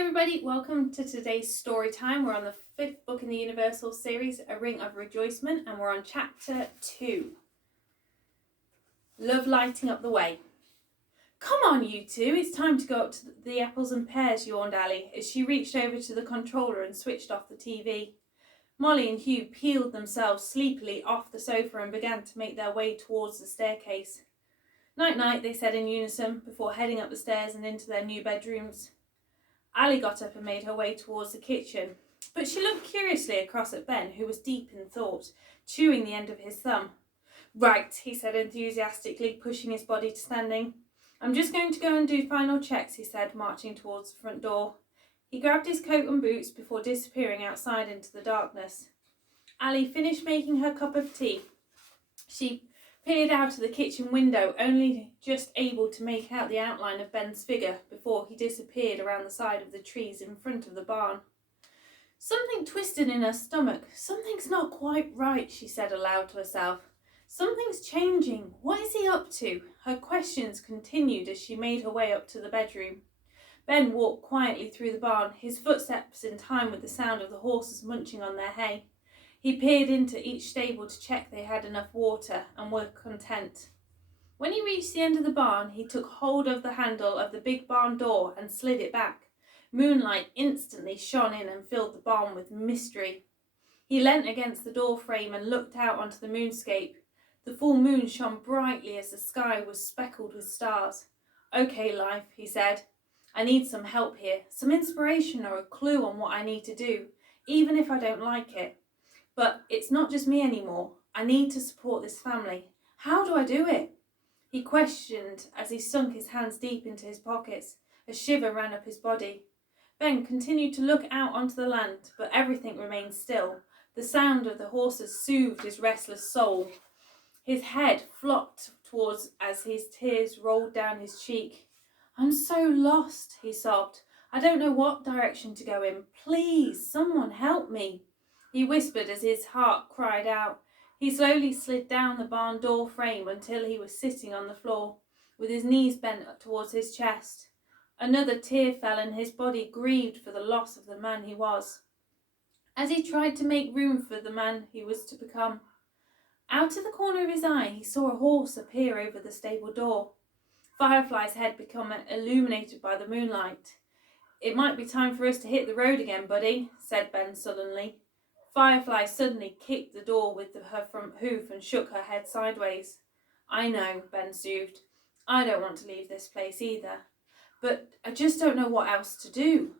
Everybody, welcome to today's story time. We're on the 5th book in the Universal series, A Ring of Rejoicement, and we're on chapter 2. Love lighting up the way. Come on, you two, it's time to go up to the apples and pears, yawned Ali, as she reached over to the controller and switched off the TV. Molly and Hugh peeled themselves sleepily off the sofa and began to make their way towards the staircase. Night-night, they said in unison, before heading up the stairs and into their new bedrooms. Ali got up and made her way towards the kitchen, but she looked curiously across at Ben, who was deep in thought, chewing the end of his thumb. Right, he said enthusiastically, pushing his body to standing. I'm just going to go and do final checks, he said, marching towards the front door. He grabbed his coat and boots before disappearing outside into the darkness. Ali finished making her cup of tea. She peered out of the kitchen window, only just able to make out the outline of Ben's figure before he disappeared around the side of the trees in front of the barn. Something twisted in her stomach. Something's not quite right, she said aloud to herself. Something's changing. What is he up to? Her questions continued as she made her way up to the bedroom. Ben walked quietly through the barn, his footsteps in time with the sound of the horses munching on their hay. He peered into each stable to check they had enough water and were content. When he reached the end of the barn, he took hold of the handle of the big barn door and slid it back. Moonlight instantly shone in and filled the barn with mystery. He leant against the door frame and looked out onto the moonscape. The full moon shone brightly as the sky was speckled with stars. Okay, life, he said. I need some help here, some inspiration or a clue on what I need to do, even if I don't like it. But it's not just me anymore. I need to support this family. How do I do it? He questioned as he sunk his hands deep into his pockets. A shiver ran up his body. Ben continued to look out onto the land, but everything remained still. The sound of the horses soothed his restless soul. His head flopped towards as his tears rolled down his cheek. I'm so lost, he sobbed. I don't know what direction to go in. Please, someone help me. He whispered as his heart cried out. He slowly slid down the barn door frame until he was sitting on the floor, with his knees bent towards his chest. Another tear fell and his body grieved for the loss of the man he was, as he tried to make room for the man he was to become. Out of the corner of his eye, he saw a horse appear over the stable door. Firefly's head became illuminated by the moonlight. It might be time for us to hit the road again, buddy, said Ben sullenly. Firefly suddenly kicked the door with her front hoof and shook her head sideways. I know, Ben soothed. I don't want to leave this place either. But I just don't know what else to do.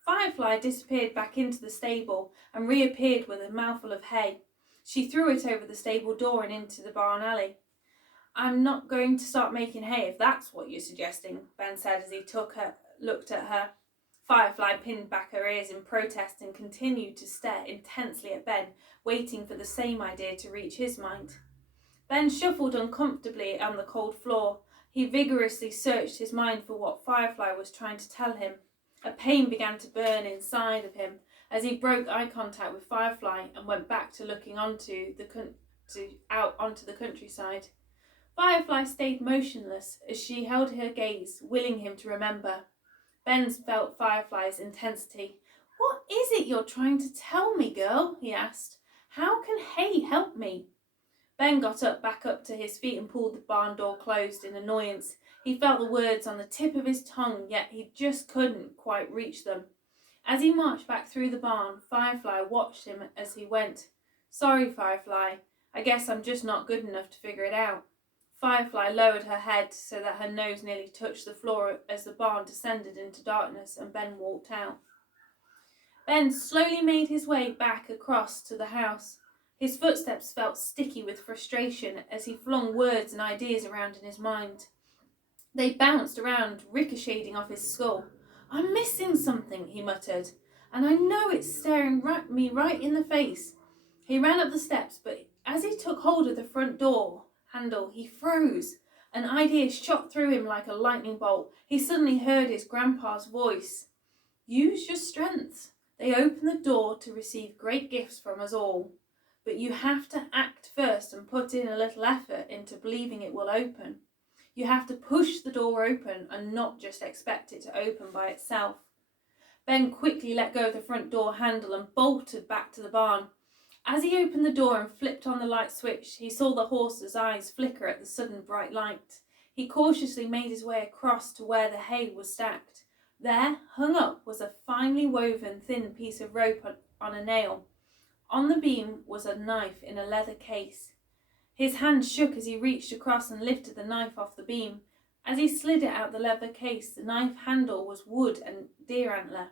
Firefly disappeared back into the stable and reappeared with a mouthful of hay. She threw it over the stable door and into the barn alley. I'm not going to start making hay if that's what you're suggesting, Ben said as he looked at her. Firefly pinned back her ears in protest and continued to stare intensely at Ben, waiting for the same idea to reach his mind. Ben shuffled uncomfortably on the cold floor. He vigorously searched his mind for what Firefly was trying to tell him. A pain began to burn inside of him as he broke eye contact with Firefly and went back to looking out onto the countryside. Firefly stayed motionless as she held her gaze, willing him to remember. Ben felt Firefly's intensity. What is it you're trying to tell me, girl? He asked. How can hay help me? Ben got back up to his feet and pulled the barn door closed in annoyance. He felt the words on the tip of his tongue, yet he just couldn't quite reach them. As he marched back through the barn, Firefly watched him as he went. Sorry, Firefly. I guess I'm just not good enough to figure it out. Firefly lowered her head so that her nose nearly touched the floor as the barn descended into darkness and Ben walked out. Ben slowly made his way back across to the house. His footsteps felt sticky with frustration as he flung words and ideas around in his mind. They bounced around, ricocheting off his skull. I'm missing something, he muttered, and I know it's staring me right in the face. He ran up the steps, but as he took hold of the front door handle, he froze. An idea shot through him like a lightning bolt. He suddenly heard his grandpa's voice. Use your strength. They open the door to receive great gifts from us all. But you have to act first and put in a little effort into believing it will open. You have to push the door open and not just expect it to open by itself. Ben quickly let go of the front door handle and bolted back to the barn. As he opened the door and flipped on the light switch, he saw the horse's eyes flicker at the sudden bright light. He cautiously made his way across to where the hay was stacked. There, hung up, was a finely woven thin piece of rope on a nail. On the beam was a knife in a leather case. His hand shook as he reached across and lifted the knife off the beam. As he slid it out the leather case, the knife handle was wood and deer antler.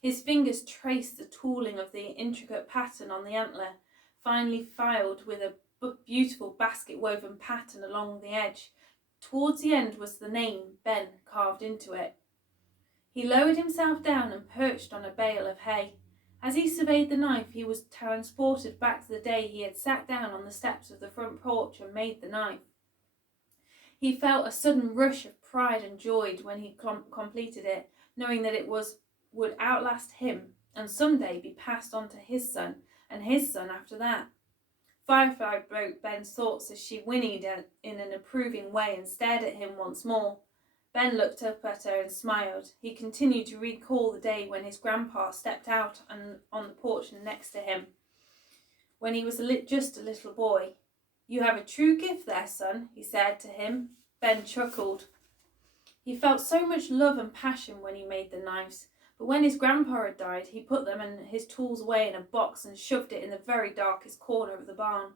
His fingers traced the tooling of the intricate pattern on the antler, finely filed with a beautiful basket-woven pattern along the edge. Towards the end was the name, Ben, carved into it. He lowered himself down and perched on a bale of hay. As he surveyed the knife, he was transported back to the day he had sat down on the steps of the front porch and made the knife. He felt a sudden rush of pride and joy when he completed it, knowing that it would outlast him and someday be passed on to his son and his son after that. Firefly broke Ben's thoughts as she whinnied in an approving way and stared at him once more. Ben looked up at her and smiled. He continued to recall the day when his grandpa stepped out on the porch next to him, when he was just a little boy. "You have a true gift there, son," he said to him. Ben chuckled. He felt so much love and passion when he made the knives, but when his grandpa had died, he put them and his tools away in a box and shoved it in the very darkest corner of the barn.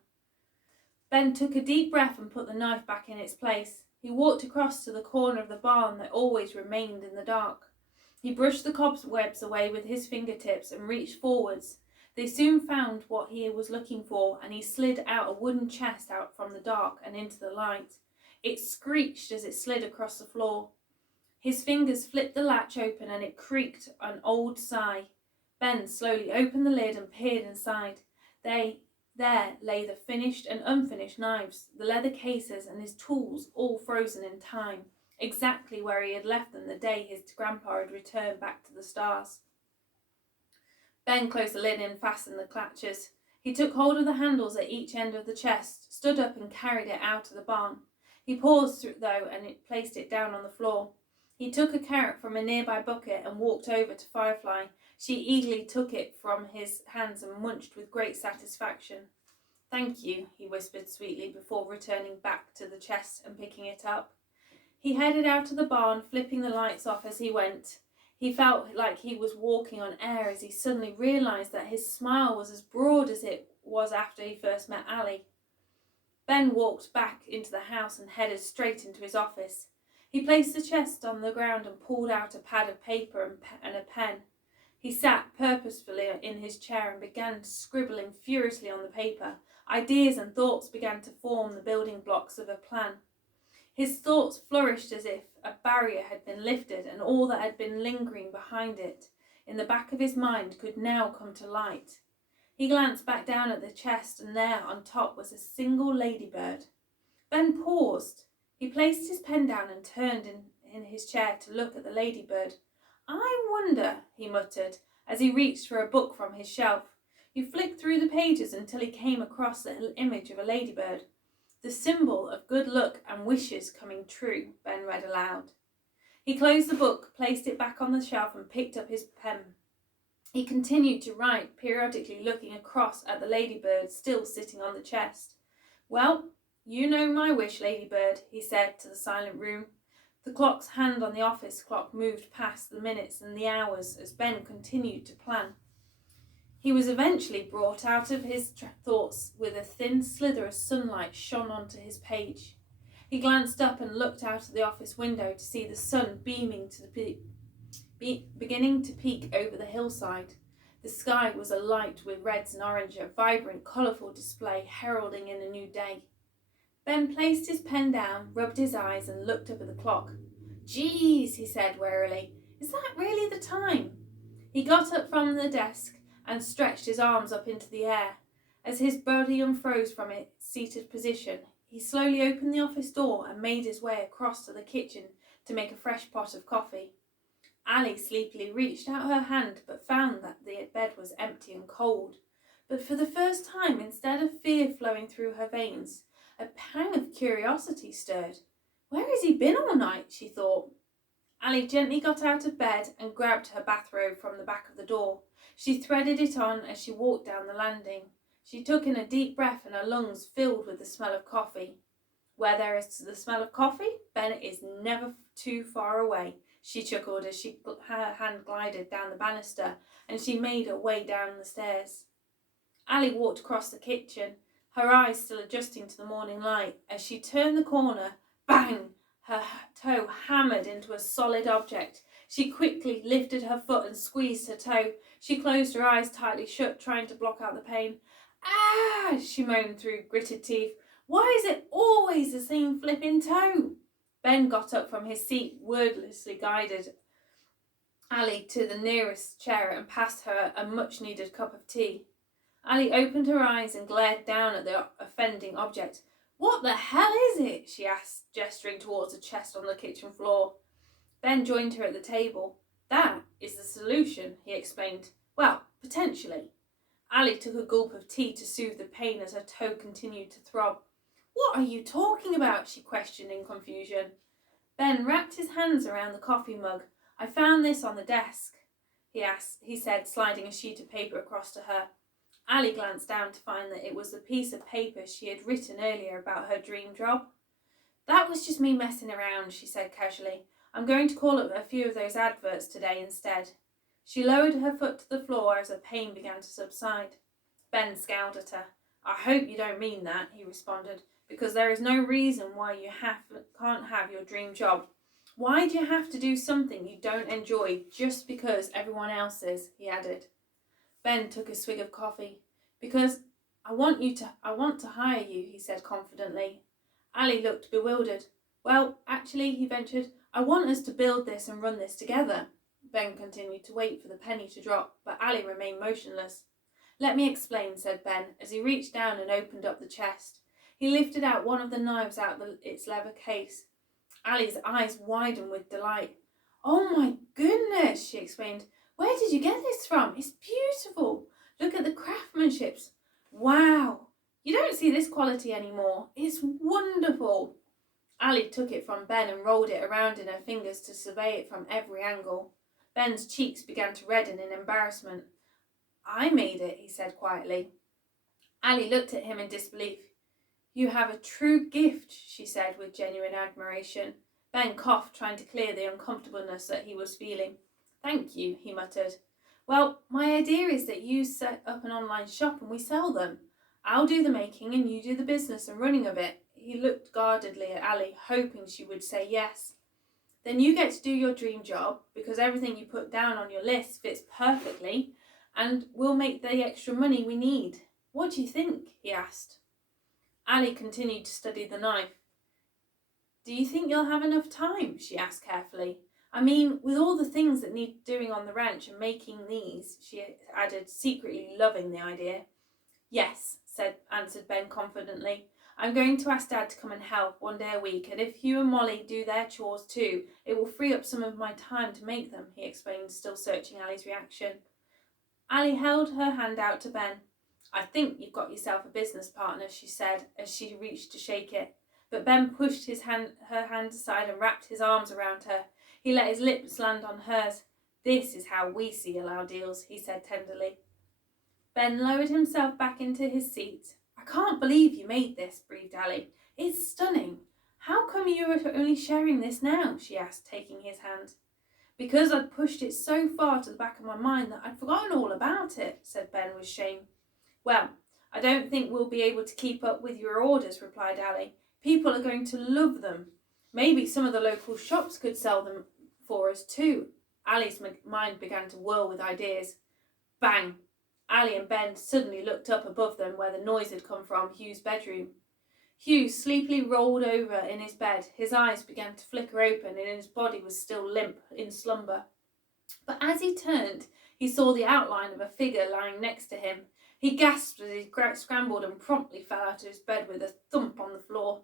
Ben took a deep breath and put the knife back in its place. He walked across to the corner of the barn that always remained in the dark. He brushed the cobwebs away with his fingertips and reached forwards. They soon found what he was looking for, and he slid out a wooden chest out from the dark and into the light. It screeched as it slid across the floor. His fingers flipped the latch open and it creaked an old sigh. Ben slowly opened the lid and peered inside. There lay the finished and unfinished knives, the leather cases and his tools, all frozen in time, exactly where he had left them the day his grandpa had returned back to the stars. Ben closed the lid and fastened the latches. He took hold of the handles at each end of the chest, stood up and carried it out of the barn. He paused though and placed it down on the floor. He took a carrot from a nearby bucket and walked over to Firefly. She eagerly took it from his hands and munched with great satisfaction. "Thank you," he whispered sweetly before returning back to the chest and picking it up. He headed out of the barn, flipping the lights off as he went. He felt like he was walking on air as he suddenly realised that his smile was as broad as it was after he first met Ali. Ben walked back into the house and headed straight into his office. He placed the chest on the ground and pulled out a pad of paper and a pen. He sat purposefully in his chair and began scribbling furiously on the paper. Ideas and thoughts began to form the building blocks of a plan. His thoughts flourished as if a barrier had been lifted, and all that had been lingering behind it, in the back of his mind, could now come to light. He glanced back down at the chest, and there on top was a single ladybird. Ben paused. He placed his pen down and turned in his chair to look at the ladybird. "I wonder," he muttered, as he reached for a book from his shelf. He flicked through the pages until he came across the image of a ladybird. "The symbol of good luck and wishes coming true," Ben read aloud. He closed the book, placed it back on the shelf and picked up his pen. He continued to write, periodically looking across at the ladybird still sitting on the chest. "Well, you know my wish, ladybird," he said to the silent room. The clock's hand on the office clock moved past the minutes and the hours as Ben continued to plan. He was eventually brought out of his thoughts with a thin slither of sunlight shone onto his page. He glanced up and looked out of the office window to see the sun beginning to peek over the hillside. The sky was alight with reds and orange, a vibrant, colourful display heralding in a new day. Ben placed his pen down, rubbed his eyes and looked up at the clock. "Geez," he said wearily, "is that really the time?" He got up from the desk and stretched his arms up into the air. As his body unfroze from its seated position, he slowly opened the office door and made his way across to the kitchen to make a fresh pot of coffee. Ali sleepily reached out her hand but found that the bed was empty and cold. But for the first time, instead of fear flowing through her veins, a pang of curiosity stirred. "Where has he been all night?" she thought. Ali gently got out of bed and grabbed her bathrobe from the back of the door. She threaded it on as she walked down the landing. She took in a deep breath and her lungs filled with the smell of coffee. Where there is the smell of coffee, Ben is never too far away, she chuckled as her hand glided down the banister and she made her way down the stairs. Ali walked across the kitchen, her eyes still adjusting to the morning light. As she turned the corner, bang! Her toe hammered into a solid object. She quickly lifted her foot and squeezed her toe. She closed her eyes tightly shut, trying to block out the pain. Ah! She moaned through gritted teeth. Why is it always the same flipping toe? Ben got up from his seat, wordlessly guided Ali to the nearest chair and passed her a much-needed cup of tea. Ali opened her eyes and glared down at the offending object. What the hell is it? She asked, gesturing towards a chest on the kitchen floor. Ben joined her at the table. That is the solution, he explained. Well, potentially. Ali took a gulp of tea to soothe the pain as her toe continued to throb. What are you talking about? She questioned in confusion. Ben wrapped his hands around the coffee mug. I found this on the desk, he said, sliding a sheet of paper across to her. Ali glanced down to find that it was the piece of paper she had written earlier about her dream job. That was just me messing around, she said casually. I'm going to call up a few of those adverts today instead. She lowered her foot to the floor as her pain began to subside. Ben scowled at her. I hope you don't mean that, he responded, because there is no reason why you can't have your dream job. Why do you have to do something you don't enjoy just because everyone else is, he added. Ben took a swig of coffee. Because I want to hire you, he said confidently. Ali looked bewildered. Well, actually, he ventured, I want us to build this and run this together. Ben continued to wait for the penny to drop, but Ali remained motionless. Let me explain, said Ben, as he reached down and opened up the chest. He lifted out one of the knives out of its leather case. Ali's eyes widened with delight. Oh my goodness, she exclaimed. Where did you get this from? It's beautiful. Look at the craftsmanship. Wow. You don't see this quality anymore. It's wonderful. Ali took it from Ben and rolled it around in her fingers to survey it from every angle. Ben's cheeks began to redden in embarrassment. I made it, he said quietly. Ali looked at him in disbelief. You have a true gift, she said with genuine admiration. Ben coughed, trying to clear the uncomfortableness that he was feeling. Thank you, he muttered. Well, my idea is that you set up an online shop and we sell them. I'll do the making and you do the business and running of it. He looked guardedly at Ali, hoping she would say yes. Then you get to do your dream job, because everything you put down on your list fits perfectly, and we'll make the extra money we need. What do you think? He asked. Ali continued to study the knife. Do you think you'll have enough time? She asked carefully. I mean, with all the things that need doing on the ranch and making these, she added, secretly loving the idea. Yes, answered Ben confidently. I'm going to ask Dad to come and help one day a week, and if Hugh and Molly do their chores too, it will free up some of my time to make them, he explained, still searching Ali's reaction. Ali held her hand out to Ben. I think you've got yourself a business partner, she said as she reached to shake it. But Ben pushed her hand aside and wrapped his arms around her. He let his lips land on hers. This is how we seal our deals, he said tenderly. Ben lowered himself back into his seat. I can't believe you made this, breathed Ali. It's stunning. How come you are only sharing this now? She asked, taking his hand. Because I'd pushed it so far to the back of my mind that I'd forgotten all about it, said Ben with shame. Well, I don't think we'll be able to keep up with your orders, replied Ali. People are going to love them. Maybe some of the local shops could sell them for us too. Ali's mind began to whirl with ideas. Bang! Ali and Ben suddenly looked up above them where the noise had come from, Hugh's bedroom. Hugh sleepily rolled over in his bed. His eyes began to flicker open and his body was still limp in slumber. But as he turned, he saw the outline of a figure lying next to him. He gasped as he scrambled and promptly fell out of his bed with a thump on the floor.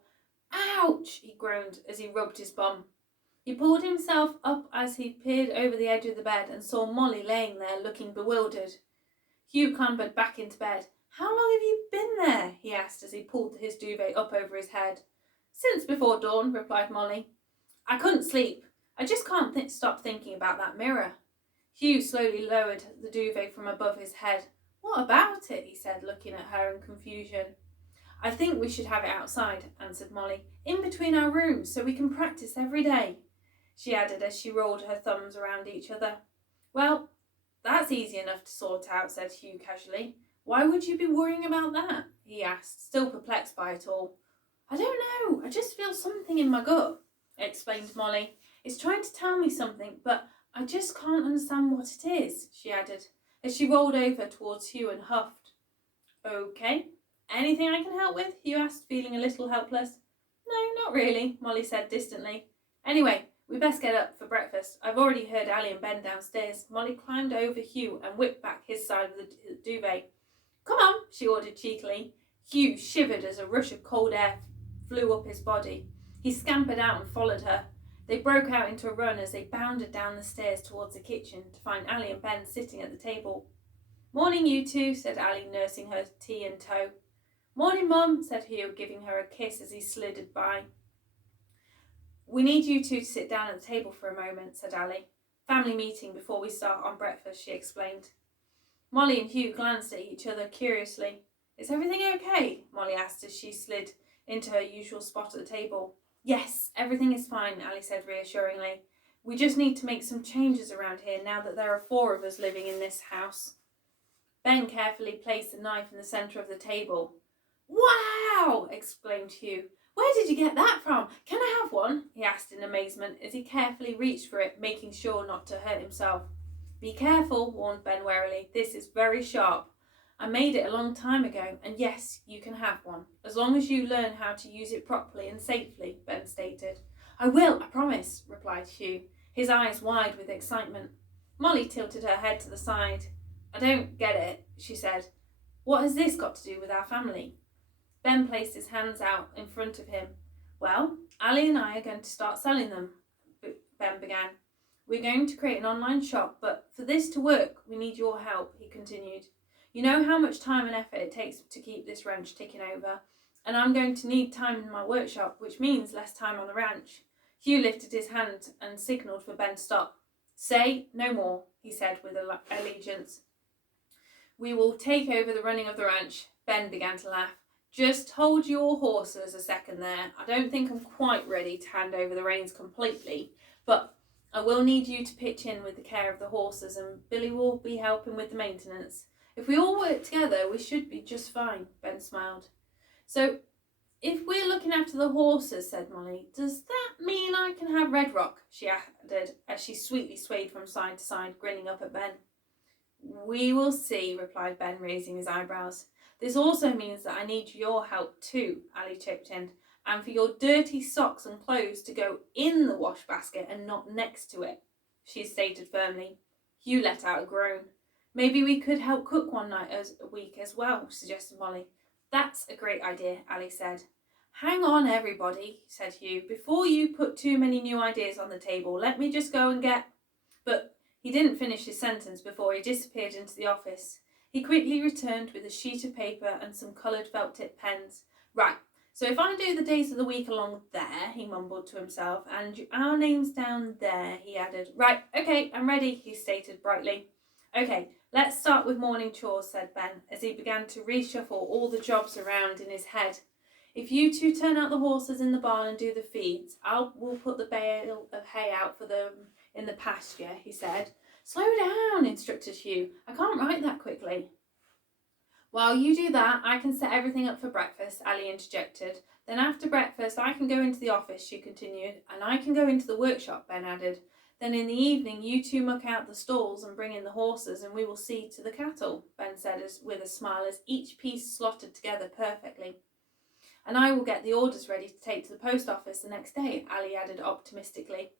Ouch! He groaned as he rubbed his bum. He pulled himself up as he peered over the edge of the bed and saw Molly laying there looking bewildered. Hugh clambered back into bed. How long have you been there? He asked as he pulled his duvet up over his head. Since before dawn, replied Molly. I couldn't sleep. I just can't stop thinking about that mirror. Hugh slowly lowered the duvet from above his head. What about it? He said, looking at her in confusion. I think we should have it outside, answered Molly, in between our rooms, so we can practice every day, she added as she rolled her thumbs around each other. Well, that's easy enough to sort out, said Hugh casually. Why would you be worrying about that? He asked, still perplexed by it all. I don't know, I just feel something in my gut, explained Molly. It's trying to tell me something, but I just can't understand what it is, she added, as she rolled over towards Hugh and huffed. Okay. Anything I can help with? Hugh asked, feeling a little helpless. No, not really, Molly said distantly. Anyway, we best get up for breakfast. I've already heard Ali and Ben downstairs. Molly climbed over Hugh and whipped back his side of the duvet. Come on, she ordered cheekily. Hugh shivered as a rush of cold air flew up his body. He scampered out and followed her. They broke out into a run as they bounded down the stairs towards the kitchen to find Ali and Ben sitting at the table. Morning, you two, said Ali, nursing her tea in tow. Morning, Mum, said Hugh, giving her a kiss as he slithered by. We need you two to sit down at the table for a moment, said Ali. Family meeting before we start on breakfast, she explained. Molly and Hugh glanced at each other curiously. Is everything okay? Molly asked as she slid into her usual spot at the table. Yes, everything is fine, Ali said reassuringly. We just need to make some changes around here now that there are 4 of us living in this house. Ben carefully placed the knife in the centre of the table. Wow! Exclaimed Hugh. Where did you get that from? Can I have one? He asked in amazement as he carefully reached for it, making sure not to hurt himself. Be careful, warned Ben warily. This is very sharp. I made it a long time ago, and yes, you can have one, as long as you learn how to use it properly and safely, Ben stated. I will, I promise, replied Hugh, his eyes wide with excitement. Molly tilted her head to the side. I don't get it, she said. What has this got to do with our family? Ben placed his hands out in front of him. Well, Ali and I are going to start selling them, Ben began. We're going to create an online shop, but for this to work, we need your help, he continued. You know how much time and effort it takes to keep this ranch ticking over, and I'm going to need time in my workshop, which means less time on the ranch. Hugh lifted his hand and signalled for Ben to stop. Say no more, he said with allegiance. We will take over the running of the ranch. Ben began to laugh. Just hold your horses a second there. I don't think I'm quite ready to hand over the reins completely, but I will need you to pitch in with the care of the horses, and Billy will be helping with the maintenance. If we all work together, we should be just fine, Ben smiled. So, if we're looking after the horses, said Molly, does that mean I can have Red Rock? She added, as she sweetly swayed from side to side, grinning up at Ben. We will see, replied Ben, raising his eyebrows. This also means that I need your help too, Ali chipped in, and for your dirty socks and clothes to go in the wash basket and not next to it, she stated firmly. Hugh let out a groan. Maybe we could help cook one night a week as well, suggested Molly. That's a great idea, Ali said. Hang on, everybody, said Hugh. Before you put too many new ideas on the table, let me just go and get... But he didn't finish his sentence before he disappeared into the office. He quickly returned with a sheet of paper and some coloured felt-tip pens. Right, so if I do the days of the week along there, he mumbled to himself, and our name's down there, he added. Right, okay, I'm ready, he stated brightly. Okay, let's start with morning chores, said Ben, as he began to reshuffle all the jobs around in his head. If you two turn out the horses in the barn and do the feeds, we'll put the bale of hay out for them in the pasture, he said. Slow down, instructed Hugh. I can't write that quickly. While you do that, I can set everything up for breakfast, Ali interjected. Then after breakfast, I can go into the office, she continued, and I can go into the workshop, Ben added. Then in the evening, you two muck out the stalls and bring in the horses, and we will see to the cattle, Ben said with a smile as each piece slotted together perfectly. And I will get the orders ready to take to the post office the next day, Ali added optimistically.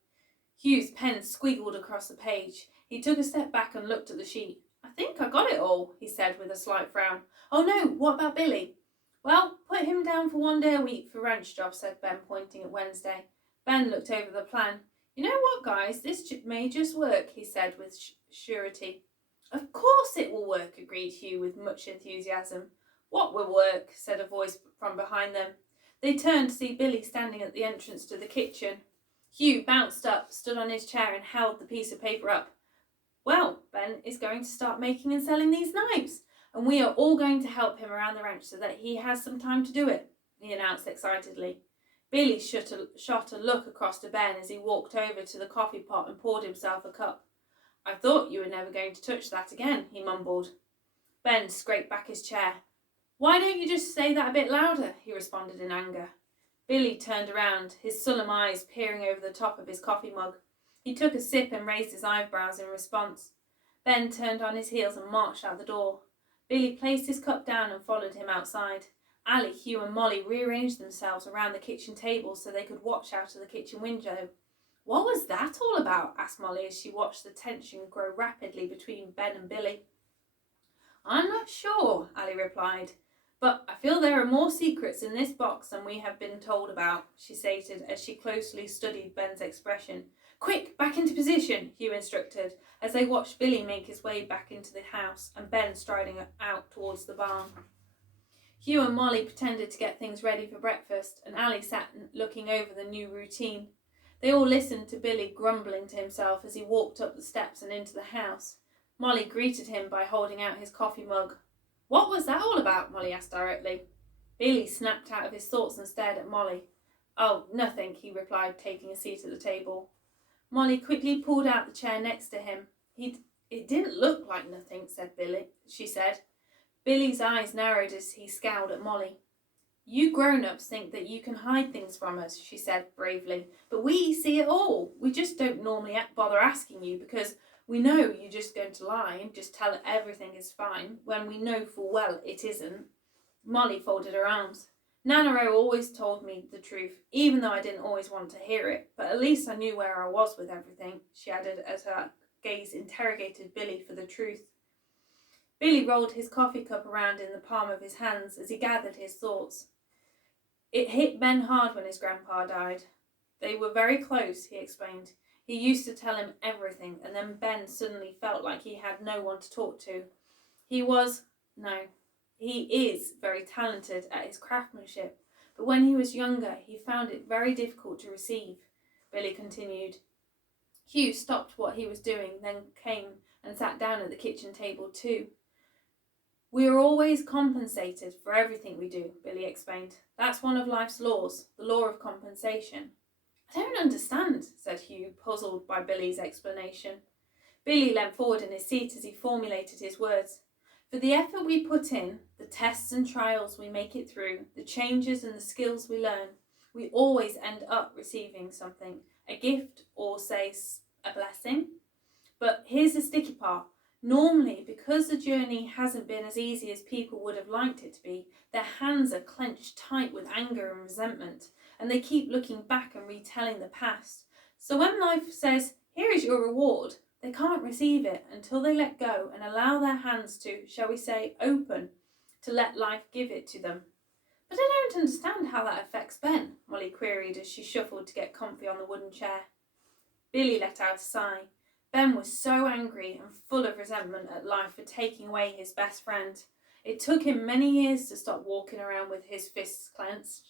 Hugh's pen squiggled across the page. He took a step back and looked at the sheet. I think I got it all, he said with a slight frown. Oh no, what about Billy? Well, put him down for 1 day a week for ranch jobs, said Ben, pointing at Wednesday. Ben looked over the plan. You know what, guys, this may just work, he said with surety. Of course it will work, agreed Hugh with much enthusiasm. What will work? Said a voice from behind them. They turned to see Billy standing at the entrance to the kitchen. Hugh bounced up, stood on his chair and held the piece of paper up. Well, Ben is going to start making and selling these knives, and we are all going to help him around the ranch so that he has some time to do it, he announced excitedly. Billy shot a look across to Ben as he walked over to the coffee pot and poured himself a cup. I thought you were never going to touch that again, he mumbled. Ben scraped back his chair. Why don't you just say that a bit louder, he responded in anger. Billy turned around, his solemn eyes peering over the top of his coffee mug. He took a sip and raised his eyebrows in response. Ben turned on his heels and marched out the door. Billy placed his cup down and followed him outside. Ali, Hugh and Molly rearranged themselves around the kitchen table so they could watch out of the kitchen window. What was that all about? Asked Molly as she watched the tension grow rapidly between Ben and Billy. I'm not sure, Ali replied, but I feel there are more secrets in this box than we have been told about, she stated as she closely studied Ben's expression. Quick, back into position, Hugh instructed, as they watched Billy make his way back into the house and Ben striding out towards the barn. Hugh and Molly pretended to get things ready for breakfast, and Ali sat looking over the new routine. They all listened to Billy grumbling to himself as he walked up the steps and into the house. Molly greeted him by holding out his coffee mug. What was that all about? Molly asked directly. Billy snapped out of his thoughts and stared at Molly. Oh, nothing, he replied, taking a seat at the table. Molly quickly pulled out the chair next to him. It didn't look like nothing, she said. Billy's eyes narrowed as he scowled at Molly. You grown-ups think that you can hide things from us, she said bravely, but we see it all. We just don't normally bother asking you because we know you're just going to lie and just tell everything is fine when we know full well it isn't. Molly folded her arms. Nanaro always told me the truth, even though I didn't always want to hear it, but at least I knew where I was with everything, she added as her gaze interrogated Billy for the truth. Billy rolled his coffee cup around in the palm of his hands as he gathered his thoughts. It hit Ben hard when his grandpa died. They were very close, he explained. He used to tell him everything, and then Ben suddenly felt like he had no one to talk to. He is very talented at his craftsmanship, but when he was younger, he found it very difficult to receive, Billy continued. Hugh stopped what he was doing, then came and sat down at the kitchen table too. We are always compensated for everything we do, Billy explained. That's one of life's laws, the law of compensation. I don't understand, said Hugh, puzzled by Billy's explanation. Billy leant forward in his seat as he formulated his words. For the effort we put in, the tests and trials we make it through, the changes and the skills we learn, we always end up receiving something, a gift or, say, a blessing. But here's the sticky part. Normally, because the journey hasn't been as easy as people would have liked it to be, their hands are clenched tight with anger and resentment, and they keep looking back and retelling the past. So when life says, here is your reward, they can't receive it until they let go and allow their hands to, shall we say, open, to let life give it to them. But I don't understand how that affects Ben, Molly queried as she shuffled to get comfy on the wooden chair. Billy let out a sigh. Ben was so angry and full of resentment at life for taking away his best friend. It took him many years to stop walking around with his fists clenched.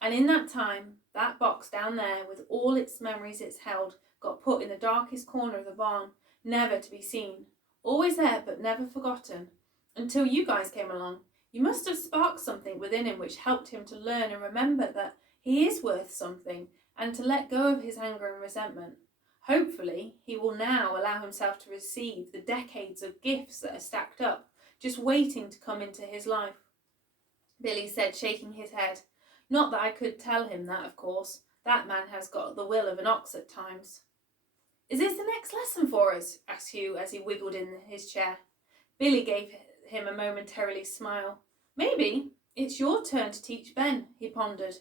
And in that time, that box down there, with all its memories it's held, got put in the darkest corner of the barn, never to be seen. Always there, but never forgotten. Until you guys came along. You must have sparked something within him which helped him to learn and remember that he is worth something, and to let go of his anger and resentment. Hopefully, he will now allow himself to receive the decades of gifts that are stacked up, just waiting to come into his life. Billy said, shaking his head. Not that I could tell him that, of course. That man has got the will of an ox at times. Is this the next lesson for us? Asked Hugh as he wiggled in his chair. Billy gave him a momentary smile. Maybe. It's your turn to teach Ben, he pondered.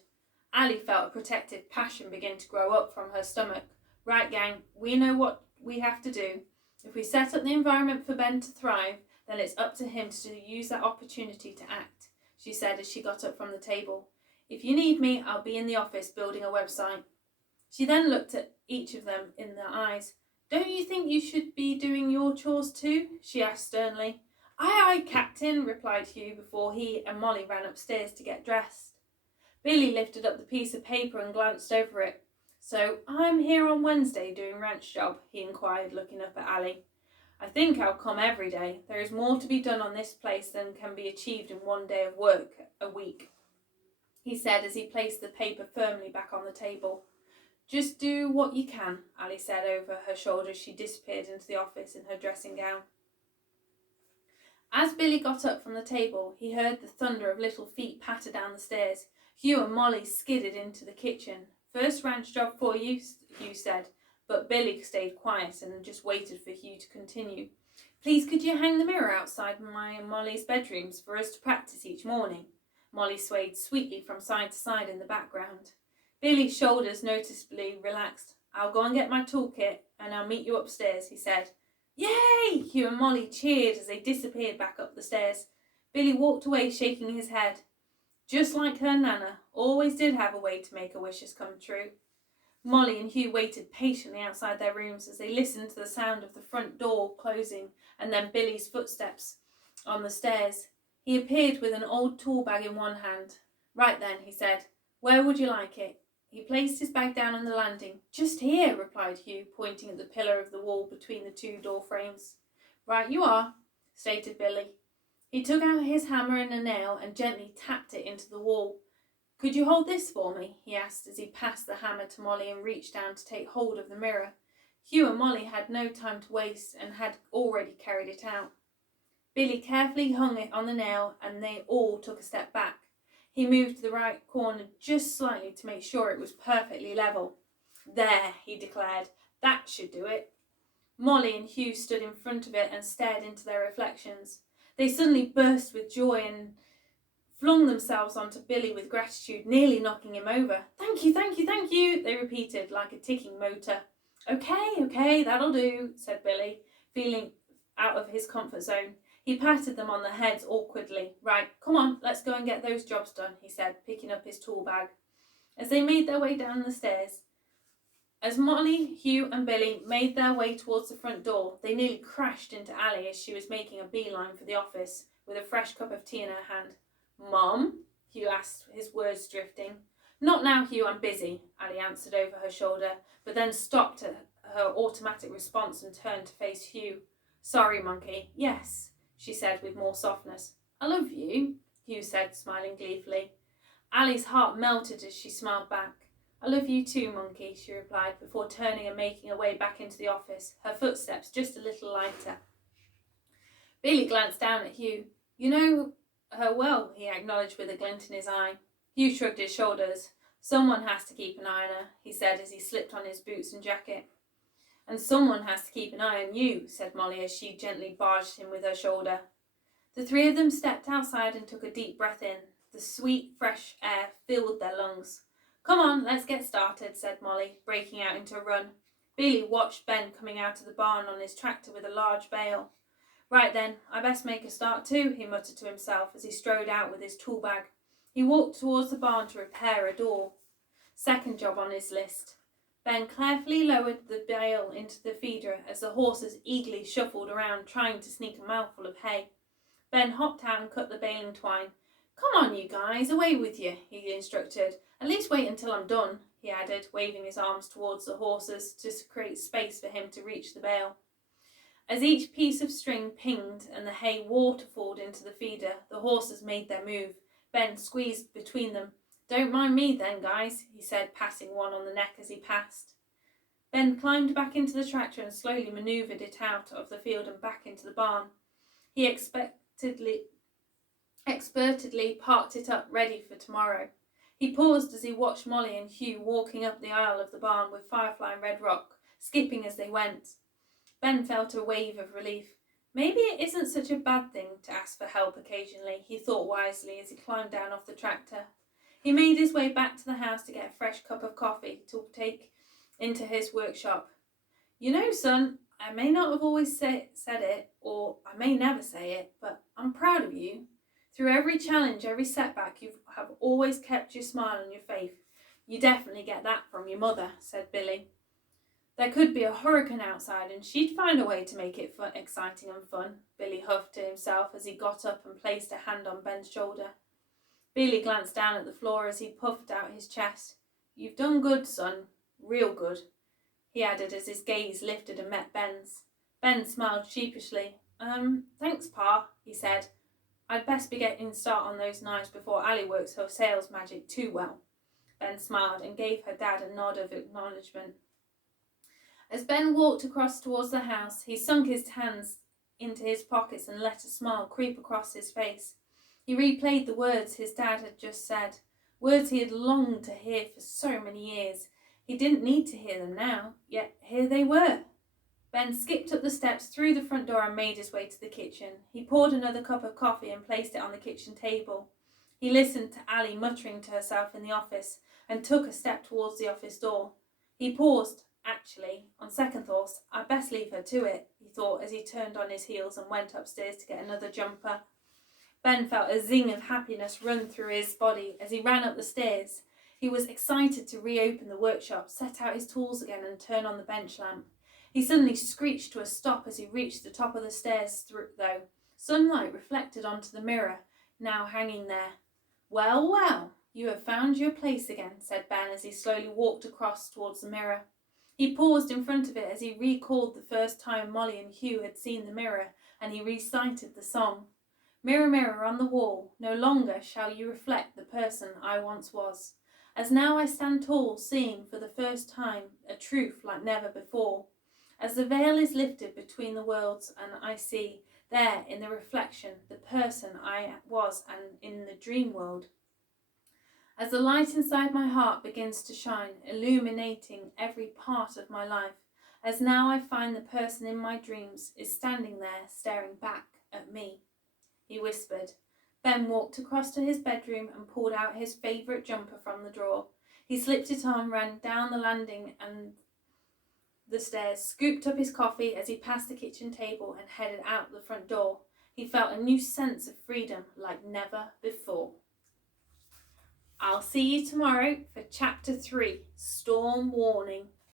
Ali felt a protective passion begin to grow up from her stomach. Right, gang, we know what we have to do. If we set up the environment for Ben to thrive, then it's up to him to use that opportunity to act, she said as she got up from the table. If you need me, I'll be in the office building a website. She then looked at each of them in their eyes. Don't you think you should be doing your chores too? She asked sternly. Aye, aye, Captain, replied Hugh before he and Molly ran upstairs to get dressed. Billy lifted up the piece of paper and glanced over it. "So I'm here on Wednesday doing ranch job?" he inquired, looking up at Ali. "I think I'll come every day. There is more to be done on this place than can be achieved in one day of work a week," he said as he placed the paper firmly back on the table. "Just do what you can," Ali said over her shoulder as she disappeared into the office in her dressing gown. As Billy got up from the table, he heard the thunder of little feet patter down the stairs. Hugh and Molly skidded into the kitchen. "First ranch job for you," Hugh said, but Billy stayed quiet and just waited for Hugh to continue. "Please, could you hang the mirror outside my and Molly's bedrooms for us to practice each morning?" Molly swayed sweetly from side to side in the background. Billy's shoulders noticeably relaxed. "I'll go and get my toolkit and I'll meet you upstairs," he said. "Yay!" Hugh and Molly cheered as they disappeared back up the stairs. Billy walked away shaking his head. Just like her Nana, always did have a way to make her wishes come true. Molly and Hugh waited patiently outside their rooms as they listened to the sound of the front door closing and then Billy's footsteps on the stairs. He appeared with an old tool bag in one hand. "Right then," he said. "Where would you like it?" He placed his bag down on the landing. "Just here," replied Hugh, pointing at the pillar of the wall between the two door frames. "Right you are," stated Billy. He took out his hammer and a nail and gently tapped it into the wall. "Could you hold this for me?" he asked as he passed the hammer to Molly and reached down to take hold of the mirror. Hugh and Molly had no time to waste and had already carried it out. Billy carefully hung it on the nail and they all took a step back. He moved the right corner just slightly to make sure it was perfectly level. "There," he declared, "that should do it." Molly and Hugh stood in front of it and stared into their reflections. They suddenly burst with joy and flung themselves onto Billy with gratitude, nearly knocking him over. "Thank you, thank you, thank you," they repeated like a ticking motor. Okay, that'll do," said Billy, feeling out of his comfort zone. He patted them on the heads awkwardly. "Right, come on, let's go and get those jobs done," he said, picking up his tool bag. As they made their way down the stairs, as Molly, Hugh and Billy made their way towards the front door, they nearly crashed into Ali as she was making a beeline for the office with a fresh cup of tea in her hand. "Mom?" Hugh asked, his words drifting. "Not now, Hugh, I'm busy," Ali answered over her shoulder, but then stopped at her automatic response and turned to face Hugh. "Sorry, monkey. Yes," she said with more softness. "I love you," Hugh said, smiling gleefully. Ali's heart melted as she smiled back. "I love you too, monkey," she replied before turning and making her way back into the office, her footsteps just a little lighter. Billy glanced down at Hugh. "You know her well," he acknowledged with a glint in his eye. Hugh shrugged his shoulders. "Someone has to keep an eye on her," he said as he slipped on his boots and jacket. "And someone has to keep an eye on you," said Molly as she gently barged him with her shoulder. The three of them stepped outside and took a deep breath in. The sweet, fresh air filled their lungs. "Come on, let's get started," said Molly, breaking out into a run. Billy watched Ben coming out of the barn on his tractor with a large bale. "Right then, I best make a start too," he muttered to himself as he strode out with his tool bag. He walked towards the barn to repair a door. Second job on his list. Ben carefully lowered the bale into the feeder as the horses eagerly shuffled around trying to sneak a mouthful of hay. Ben hopped out and cut the baling twine. "Come on, you guys, away with you," he instructed. "At least wait until I'm done," he added, waving his arms towards the horses to create space for him to reach the bale. As each piece of string pinged and the hay waterfalled into the feeder, the horses made their move. Ben squeezed between them. "Don't mind me then, guys," he said, patting one on the neck as he passed. Ben climbed back into the tractor and slowly manoeuvred it out of the field and back into the barn. He expertly parked it up ready for tomorrow. He paused as he watched Molly and Hugh walking up the aisle of the barn with Firefly and Red Rock, skipping as they went. Ben felt a wave of relief. Maybe it isn't such a bad thing to ask for help occasionally, he thought wisely as he climbed down off the tractor. He made his way back to the house to get a fresh cup of coffee to take into his workshop. "You know, son, I may not have always said it, or I may never say it, but I'm proud of you. Through every challenge, every setback, you have always kept your smile on your face. You definitely get that from your mother," said Billy. "There could be a hurricane outside and she'd find a way to make it exciting and fun," Billy huffed to himself as he got up and placed a hand on Ben's shoulder. Billy glanced down at the floor as he puffed out his chest. "You've done good, son. Real good," he added as his gaze lifted and met Ben's. Ben smiled sheepishly. Thanks, Pa," he said. "I'd best be getting a start on those knives before Ali works her sales magic too well." Ben smiled and gave her dad a nod of acknowledgement. As Ben walked across towards the house, he sunk his hands into his pockets and let a smile creep across his face. He replayed the words his dad had just said, words he had longed to hear for so many years. He didn't need to hear them now, yet here they were. Ben skipped up the steps through the front door and made his way to the kitchen. He poured another cup of coffee and placed it on the kitchen table. He listened to Ali muttering to herself in the office and took a step towards the office door. He paused. Actually, on second thoughts, I'd best leave her to it, he thought as he turned on his heels and went upstairs to get another jumper. Ben felt a zing of happiness run through his body as he ran up the stairs. He was excited to reopen the workshop, set out his tools again and turn on the bench lamp. He suddenly screeched to a stop as he reached the top of the stairs, though. Sunlight reflected onto the mirror, now hanging there. "Well, well, you have found your place again," said Ben as he slowly walked across towards the mirror. He paused in front of it as he recalled the first time Molly and Hugh had seen the mirror, and he recited the song. "Mirror, mirror on the wall, no longer shall you reflect the person I once was. As now I stand tall, seeing for the first time a truth like never before. As the veil is lifted between the worlds, and I see there in the reflection the person I was and in the dream world. As the light inside my heart begins to shine, illuminating every part of my life, as now I find the person in my dreams is standing there staring back at me," he whispered. Ben walked across to his bedroom and pulled out his favourite jumper from the drawer. He slipped it on, ran down the landing and the stairs, scooped up his coffee as he passed the kitchen table and headed out the front door. He felt a new sense of freedom like never before. I'll see you tomorrow for Chapter 3, Storm Warning.